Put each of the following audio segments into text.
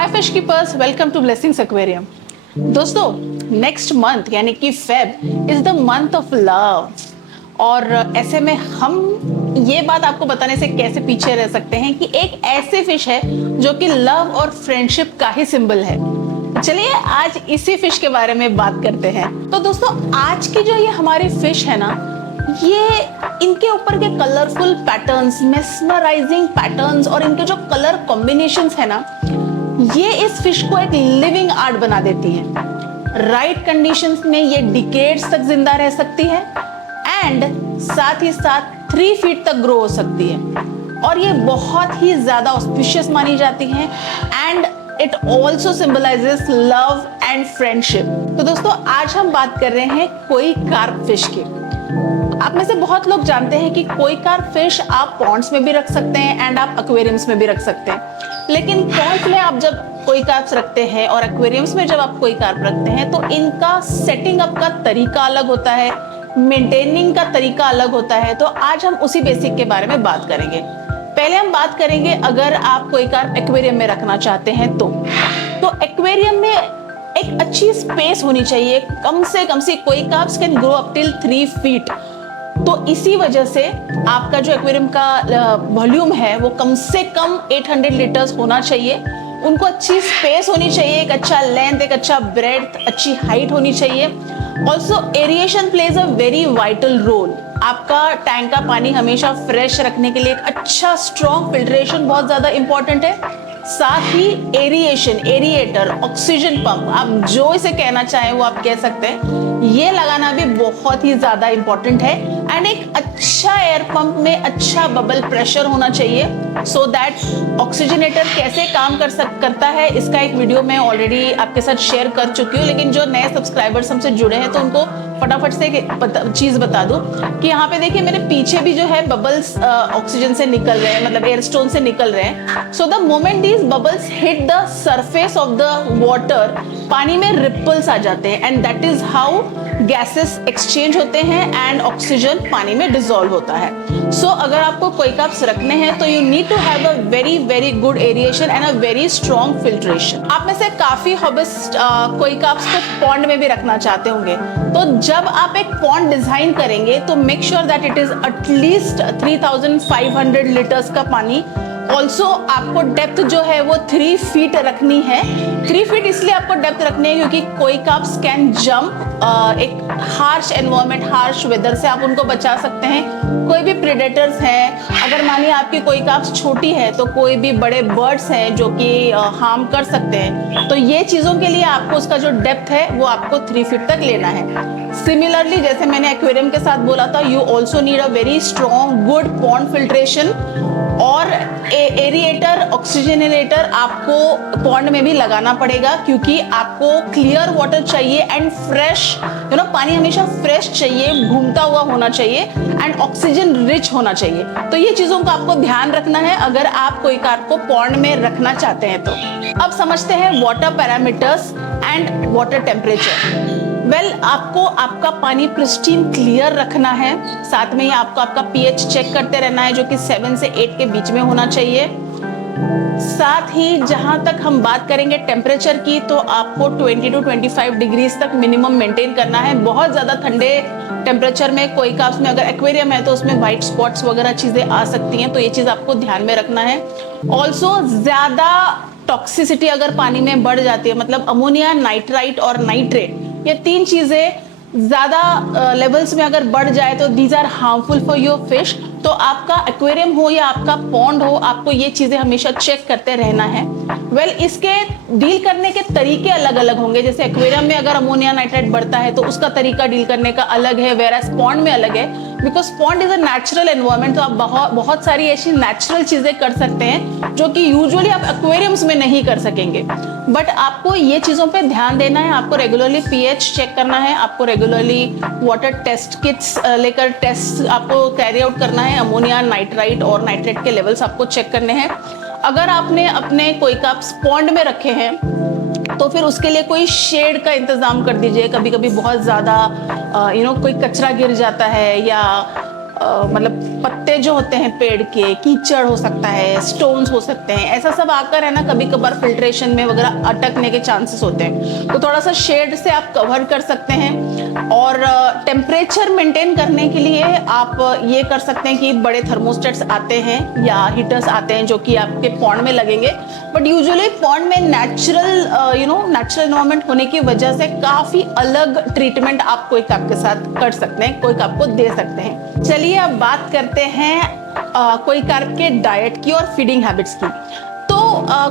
Hi fish keepers, welcome to Blessings Aquarium. दोस्तों, next month यानी कि Feb is the month of love. और ऐसे में हम ये बात आपको बताने से कैसे पीछे रह सकते हैं कि एक ऐसे फिश है जो कि लव और फ्रेंडशिप का ही सिंबल है। चलिए आज इसी फिश के बारे में बात करते हैं। तो दोस्तों, आज की जो ये हमारी फिश है ना, ये इनके ऊपर के कलरफुल पैटर्न्स, मेस्मराइजिंग पैटर्न्स और इनके जो कलर कॉम्बिनेशंस है ना, ये इस फिश को एक लिविंग आर्ट बना देती है। राइट कंडीशंस में ये डिकेड्स तक जिंदा रह सकती है एंड साथ ही साथ 3 फीट तक ग्रो हो सकती है। और ये बहुत ही ज्यादा ऑस्पिशियस मानी जाती है and it also symbolizes love and friendship. तो दोस्तों, आज हम बात कर रहे हैं कोई कार्प फिश की। आप में से बहुत लोग जानते हैं कि कोई कार्प फिश आप पॉन्ड्स में भी रख सकते हैं एंड आप एक्वेरियम्स में भी रख सकते हैं। लेकिन पॉन्ड्स में आप जब कोई कार्प्स रखते हैं और एक्वेरियम्स में जब आप कोई कार्प रखते हैं तो इनका सेटिंग अप का तरीका अलग होता है, मेंटेनिंग का तरीका अलग होता है। तो आज हम उसी बेसिक के बारे में बात करेंगे। पहले हम बात करेंगे अगर आप कोई कार्प एक्वेरियम में रखना चाहते हैं तो एक्वेरियम में एक अच्छी स्पेस होनी चाहिए। कम से कम कोई carps can grow up till 3 feet. तो इसी वजह से आपका जो एक्वेरियम का वॉल्यूम है वो कम से कम 800 लीटर्स होना चाहिए। उनको अच्छी स्पेस होनी चाहिए, एक अच्छा लेंथ, एक अच्छा ब्रेड्थ, अच्छी हाइट होनी चाहिए। Also aeration plays a very vital role. आपका टैंक का पानी हमेशा फ्रेश रखने के लिए एक अच्छा स्ट्रॉन्ग फिल्ट्रेशन बहुत ज्यादा इंपॉर्टेंट है। साथ ही एरिएशन, एरिएटर, ऑक्सीजन पंप, आप जो इसे कहना चाहें वो आप कह सकते हैं, ये लगाना भी बहुत ही ज्यादा इंपॉर्टेंट है। एंड एक अच्छा एयर पंप में अच्छा बबल प्रेशर होना चाहिए सो दैट ऑक्सीजनेटर कैसे काम करता है इसका एक वीडियो मैं ऑलरेडी आपके साथ शेयर कर चुकी हूँ। लेकिन जो नए सब्सक्राइबर्स हमसे जुड़े हैं तो उनको फटाफट से एक चीज बता दूं कि यहाँ पे देखिए मेरे पीछे भी जो है बबल्स ऑक्सीजन से निकल रहे हैं, मतलब एयर स्टोन से निकल रहे हैं। So the moment these bubbles hit the surface of the water, पानी में रिपल्स आ जाते हैं and that is how gases exchange होते हैं एंड ऑक्सीजन पानी में डिसॉल्व होता है। सो अगर आपको कोई कार्प्स रखने हैं तो you need to have a very very good aeration and a very strong filtration. आप में से काफी हॉबिस्ट कोई कार्प्स को पॉन्ड में भी रखना चाहते होंगे। तो जब आप एक पॉन्ड डिजाइन करेंगे तो make sure that it is at least 3500 litres का पानी। ऑल्सो आपको डेप्थ जो है वो 3 फीट रखनी है। 3 फीट इसलिए आपको डेप्थ रखनी है क्योंकि कोई कार्प्स कैन जंप। एक हार्श एनवायरनमेंट, हार्श वेदर से आप उनको बचा सकते हैं। कोई भी प्रेडेटर्स हैं, अगर मानिए आपकी कोई कार्प्स छोटी है तो कोई भी बड़े बर्ड्स हैं जो कि हार्म कर सकते हैं। तो ये चीजों के लिए आपको उसका जो डेप्थ है वो आपको 3 फीट तक लेना है। सिमिलरली जैसे मैंने एक्वेरियम के साथ बोला था, you also need a very strong good pond filtration और एरिएटर, ऑक्सीजनेटर आपको पॉन्ड में भी लगाना पड़ेगा क्योंकि आपको क्लियर वाटर चाहिए एंड फ्रेश, पानी हमेशा फ्रेश चाहिए, घूमता हुआ होना चाहिए एंड ऑक्सीजन रिच होना चाहिए। तो ये चीजों का आपको ध्यान रखना है अगर आप कोई कार्प को पॉन्ड में रखना चाहते हैं तो। अब समझते हैं water parameters and water temperature. आपको आपका पानी प्रिस्टीन क्लियर रखना है। साथ में ही आपको आपका पीएच चेक करते रहना है जो कि 7 से 8 के बीच में होना चाहिए। साथ ही जहां तक हम बात करेंगे टेम्परेचर की तो आपको 20 to 25 डिग्रीज तक मिनिमम मेंटेन करना है। बहुत ज्यादा ठंडे टेम्परेचर में कोई कार्प्स में अगर एक्वेरियम है तो उसमें व्हाइट स्पॉट्स वगैरह चीजें आ सकती हैं, तो ये चीज आपको ध्यान में रखना है। ऑल्सो ज्यादा टॉक्सिसिटी अगर पानी में बढ़ जाती है, मतलब अमोनिया, नाइट्राइट और नाइट्रेट, ये 3 चीजें ज्यादा लेवल्स में अगर बढ़ जाए तो these are harmful for your fish. तो आपका एक्वेरियम हो या आपका पॉन्ड हो, आपको ये चीजें हमेशा चेक करते रहना है। इसके डील करने के तरीके अलग अलग होंगे। जैसे एक्वेरियम में अगर अमोनिया नाइट्रेट बढ़ता है तो उसका तरीका डील करने का अलग है, वेरास पॉन्ड में अलग है। Because pond is a natural environment, तो आप बहुत सारी ऐसी नेचुरल चीजें कर सकते हैं जो कि यूजुअली आप एक्वेरियम्स में नहीं कर सकेंगे। बट आपको ये चीजों पे ध्यान देना है। आपको रेगुलरली पीएच चेक करना है, आपको रेगुलरली वाटर टेस्ट किट्स लेकर टेस्ट आपको कैरी आउट करना है। अमोनिया, नाइट्राइट और नाइट्रेट के लेवल्स आपको चेक करने हैं। अगर आपने अपने कोई कार्प्स पॉन्ड में रखे हैं तो फिर उसके लिए कोई शेड का इंतजाम कर दीजिए। कभी कभी बहुत ज्यादा कोई कचरा गिर जाता है या मतलब पत्ते जो होते हैं पेड़ के, कीचड़ हो सकता है, स्टोन्स हो सकते हैं, ऐसा सब आकर है ना कभी कभार फिल्ट्रेशन में वगैरह अटकने के चांसेस होते हैं। तो थोड़ा सा शेड से आप कवर कर सकते हैं। और टेम्परेचर मेंटेन करने के लिए आप ये कर सकते हैं कि बड़े थर्मोस्टेट्स आते हैं या हीटर्स आते हैं जो कि आपके पॉन्ड में लगेंगे। बट यूजुअली पॉन्ड में नेचुरल नेचुरल एनवायरनमेंट होने की वजह से काफी अलग ट्रीटमेंट आप कोई कप के साथ कर सकते हैं, कोई कप को दे सकते हैं। चलिए अब बात करते हैं कोई कार्प के डाइट की और फीडिंग हैबिट्स की। तो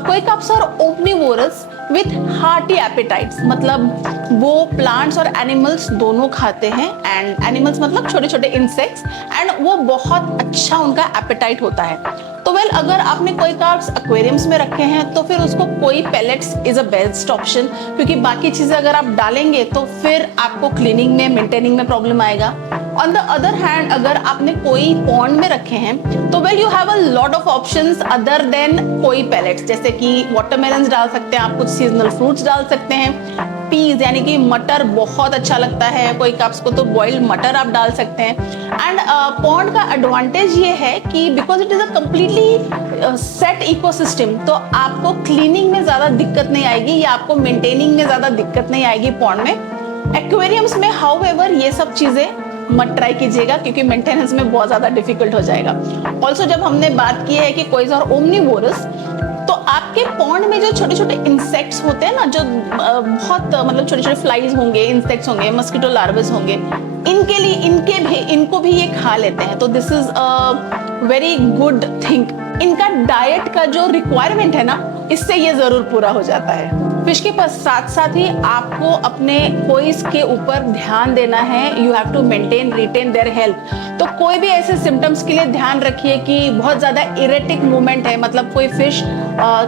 koi carps are omnivorous with hearty appetites, मतलब वो प्लांट्स और एनिमल्स दोनों खाते हैं। एंड एनिमल्स मतलब छोटे छोटे इंसेक्ट्स, एंड वो बहुत अच्छा उनका एपेटाइट होता है। तो वेल अगर आपने कोई कार्प्स एक्वेरियम्स में रखे हैं तो फिर उसको कोई pellets is a best option, क्योंकि बाकी चीजें अगर आप डालेंगे तो फिर आपको क्लीनिंग में मेंटेनिंग में प्रॉब्लम आएगा। ऑन द अदर हैंड अगर आपने कोई पॉन्ड में रखे हैं तो well you have a lot of options other than कोई पेलेट्स, जैसे कि वाटरमेलन्स डाल सकते हैं आप, कुछ सीजनल फ्रूट्स डाल सकते हैं, पीज यानी कि मटर बहुत अच्छा लगता है कोई कप्स को, तो बॉइल्ड मटर आप डाल सकते हैं। एंड पॉन्ड का एडवांटेज ये है कि because it is a completely set ecosystem, तो आपको क्लीनिंग में ज्यादा दिक्कत नहीं आएगी या आपको मेंटेनिंग में ज्यादा दिक्कत नहीं आएगी पॉन्ड में। एक्वेरियम्स में हाउएवर ये सब चीजें मत ट्राई कीजिएगा क्योंकि मेंटेनेंस में बहुत ज्यादा डिफिकल्ट हो जाएगा। ऑल्सो जब हमने बात की है कि कोई और ओमनिवोरस, तो आपके पॉन्ड में जो छोटे छोटे इंसेक्ट्स होते हैं ना, जो बहुत मतलब छोटे छोटे फ्लाइज होंगे, इंसेक्ट्स होंगे, मस्किटो लार्वास होंगे, इनको भी ये खा लेते हैं। तो this is a very good thing. इनका डाइट का जो रिक्वायरमेंट है ना, इससे ये जरूर पूरा हो जाता है। फिश के साथ साथ ही आपको अपने कोइस के ऊपर ध्यान देना है। You have to maintain retain their health. तो कोई भी ऐसे सिम्टम्स के लिए ध्यान रखिए कि बहुत ज्यादा इरेटिक मूवमेंट है, मतलब कोई फिश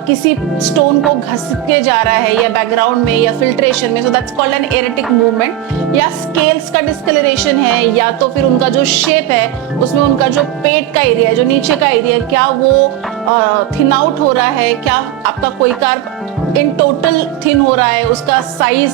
किसी स्टोन को घस के जा रहा है या बैकग्राउंड में या फिल्ट्रेशन में, so that's called an erratic movement. या स्केल्स का डिस्कलरेशन है, या तो फिर उनका जो शेप है उसमें उनका जो पेट का एरिया है, जो नीचे का एरिया, क्या वो थिन आउट हो रहा है, क्या आपका कोई कार्प इन टोटल थिन हो रहा है, उसका साइज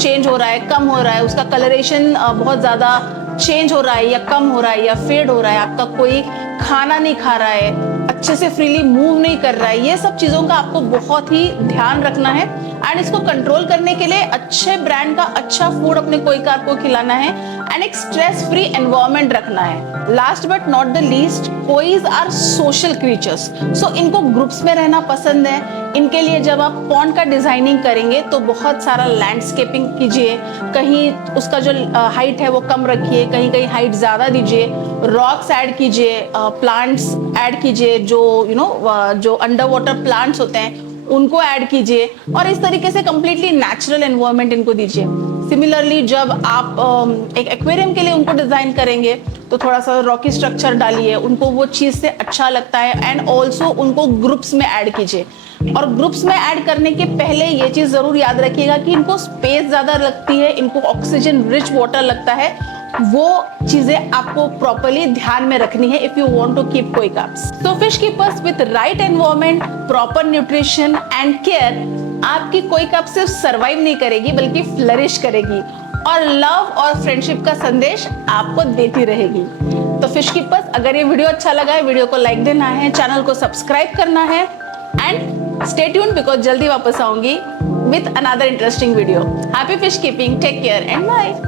चेंज हो रहा है, कम हो रहा है, उसका कलरेशन बहुत ज्यादा चेंज हो रहा है या कम हो रहा है या फेड हो रहा है, आपका कोई खाना नहीं खा रहा है, अच्छे से फ्रीली मूव नहीं कर रहा है, ये सब चीजों का आपको बहुत ही ध्यान रखना है। एंड इसको कंट्रोल करने के लिए अच्छे ब्रांड का अच्छा फूड अपने कोई कार्प को खिलाना है एंड एक स्ट्रेस फ्री एनवायरनमेंट रखना है। Last but not the least, kois are social creatures, so इनको ग्रुप्स में रहना पसंद है। इनके लिए जब आप पॉन्ड का डिजाइनिंग करेंगे तो बहुत सारा लैंडस्केपिंग कीजिए, कहीं उसका जो हाइट है वो कम रखिए, कहीं कहीं हाइट ज्यादा दीजिए, रॉक्स ऐड कीजिए, प्लांट्स ऐड कीजिए, जो जो अंडर वाटर प्लांट्स होते हैं उनको ऐड कीजिए, और इस तरीके से कंप्लीटली नेचुरल एनवायरनमेंट इनको दीजिए। सिमिलरली जब आप एक एक्वेरियम के लिए उनको डिजाइन करेंगे तो थोड़ा सा रॉकी स्ट्रक्चर डालिए, उनको वो चीज से अच्छा लगता है। एंड ऑल्सो उनको ग्रुप्स में ऐड कीजिए, और ग्रुप्स में ऐड करने के पहले ये चीज जरूर याद रखिएगा कि इनको स्पेस ज्यादा लगती है, इनको ऑक्सीजन रिच वाटर लगता है, वो चीजें आपको प्रॉपर्ली ध्यान में रखनी है if you want to keep koi carps. So fish keepers with right environment, proper nutrition and care, आपकी कोई कार्प सिर्फ सर्वाइव नहीं करेगी बल्कि फ्लरिश करेगी और लव और फ्रेंडशिप का संदेश आपको देती रहेगी। तो फिश कीपर्स, अगर ये वीडियो अच्छा लगा है, वीडियो को लाइक देना है, चैनल को सब्सक्राइब करना है एंड स्टे ट्यून्ड बिकॉज जल्दी वापस आऊंगी with another interesting video. Happy fish keeping, take care and bye.